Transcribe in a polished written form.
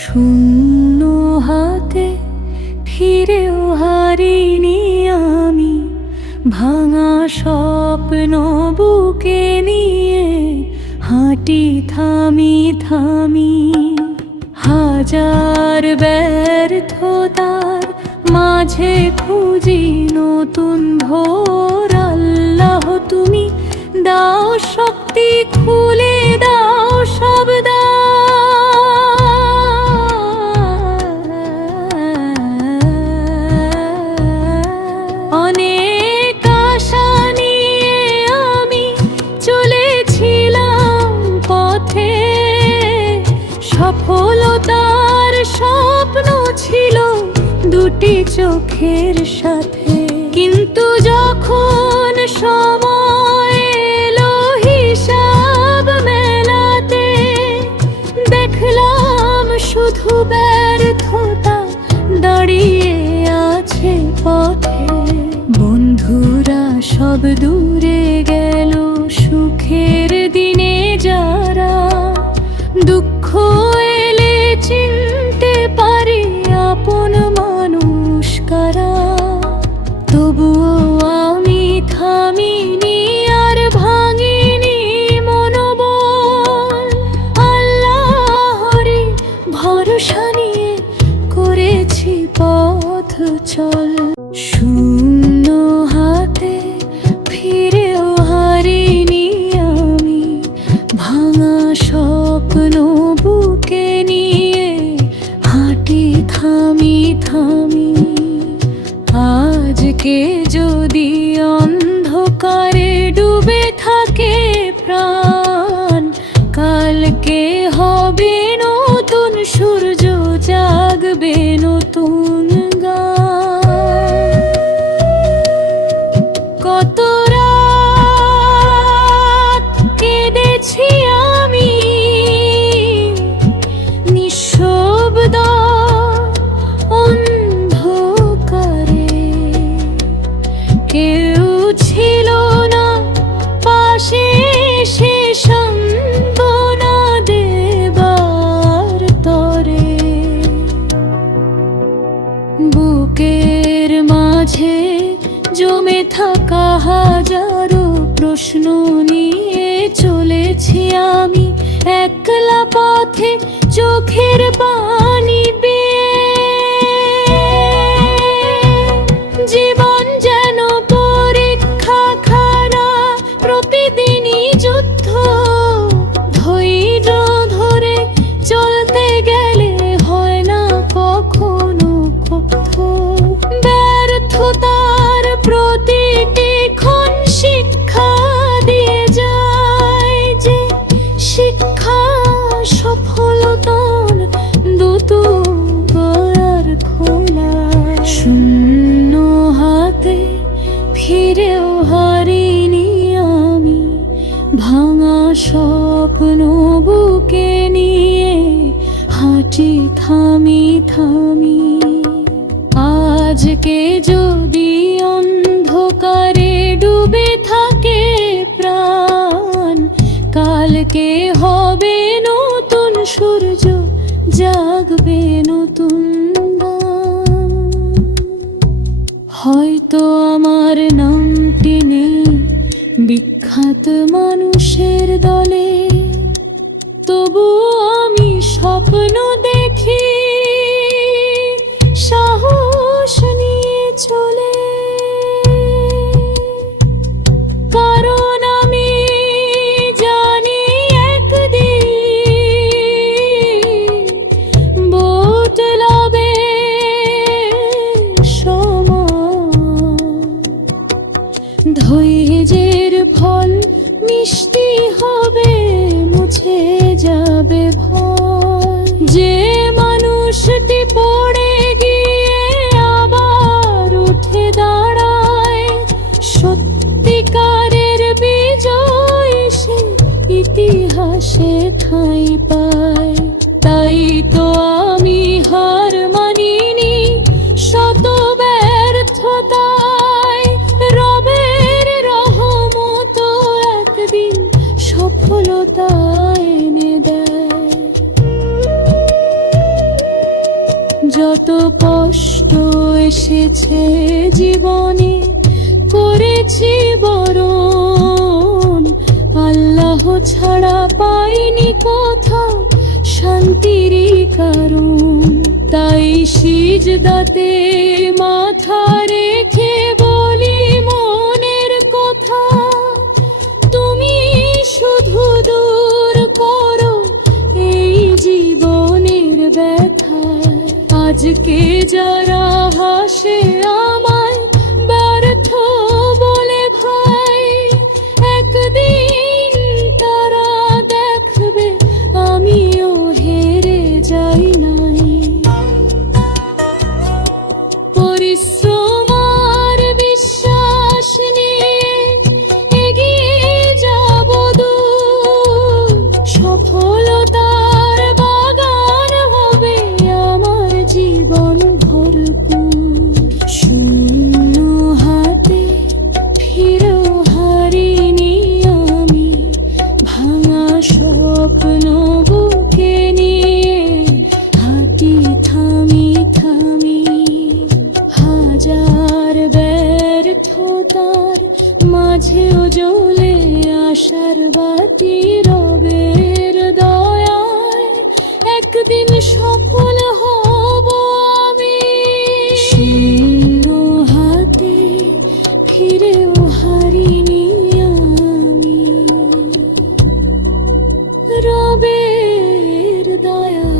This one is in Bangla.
শূন্য হাতে ফিরেও হারিনি আমি, ভাঙা স্বপ্ন বুকে নিয়ে হাঁটি থামি থামি। হাজার ব্যর্থতার মাঝে খুঁজি নতুন ভোর। আল্লাহ তুমি দাও শক্তি, খুলে দাও সব অনেক আশা নিয়ে আমি চলেছিলাম পথে, সফলতার স্বপ্ন ছিল দুটি চোখের সাথে। কিন্তু যখন সময় এলো হিসাব মেলাতে, দেখলাম শুধু ব্যর্থতা দাঁড়িয়ে আছে পথে। বন্ধুরা সব দূরে গেল, সুখের দিনে যারা, দুঃখ এলে চিনতে পারি আপন মানুষ কারা। তবুও আমি থামিনি আর ভাঙিনি মনোবল। আল্লাহরে ভরসা নিয়ে করেছি পথ চল। শূন্য হাতে ফিরেও হারিনি আমি, ভাঙা স্বপ্ন বুকে নিয়ে হাঁটি থামি থামি। আজকে যদি অন্ধকারে ডুবে থাকে প্রাণ, কালকে হবে নতুন সূর্য, জাগবে নতুন গান। কত রাত কেঁদেছি আমি নিঃশব্দ অন্ধকারে, কেউ ছিল না পাশে সে সান্ত্বনা দেবার তরে। বুকের মাঝে জমে থাকা হাজারো প্রশ্ন নিয়ে চলেছি আমি একলা পথে, চোখের পানি বেয়ে। জীবন যেন পরীক্ষাখানা, প্রতিদিনই যুদ্ধ। ধৈর্য ধরে চলতে গেলে হয় না কখনো ক্ষুব্ধ। ব্যর্থতার প্রতিটি ক্ষণ শিক্ষা দিয়ে যায়, যে শিক্ষা সফলতার দুটো দ্বার খোলা। শূন্য হাতে ফিরেও হারিনি আমি, ভাঙা স্বপ্ন বুকে নিয়ে হাঁটি থামি থামি। আজকে যদি অন্ধকারে ডুবে থাকে প্রাণ, কালকে হবে নতুন সূর্য, জাগবে নতুন গান। হয়তো আমার নামটি নেই বিখ্যাত মানুষের দলে, তবু আমি স্বপ্ন দেখি সাহস নিয়ে চলে। কারণ আমি জানি একদিন বদলাবে সময়। ধৈর্যের ফল মিষ্টি হবে, মুছে যাবে ভয়। যে মানুষটি পড়ে গিয়ে আবার উঠে দাঁড়ায়, সত্যিকারের বিজয় সে ইতিহাসে ঠাঁই পায়। তাই তো আমি হার মানিনি শত ব্যর্থতায়, রবের রহমত একদিন সফলতা এনে দেয়। যত কষ্ট এসেছে জীবনে করেছি বরণ, আল্লাহ ছাড়া পাইনি কোথাও শান্তির কারণ। তাই সিজদাতে মাথা রেখে বলি মনের কথা, তুমি শুধু দূর করো এই জীবনের ব্যথা। আজকে যারা হাসে আমায় ব্যর্থ বলে ভাই, একদিন তারা দেখবে আমিও হেরে যাই নাই। পরিশ্রম আর বিশ্বাস নিয়ে এগিয়ে যাব দূর, সফলতার বাগান হবে আমার জীবন ভরপুর। শূন্য হাতে ফিরেও হারিনি আমি, ভাঙা স্বপ্ন বুকে নিয়ে হাঁটি থামি থামি। হাজার ব্যর্থতার মাঝেও জ্বলে আশার বাতি, রবের দয়ায় একদিন সফল হব আমি। শূন্য হাতে ফিরেও হারিনি আমি, রবের দয়া।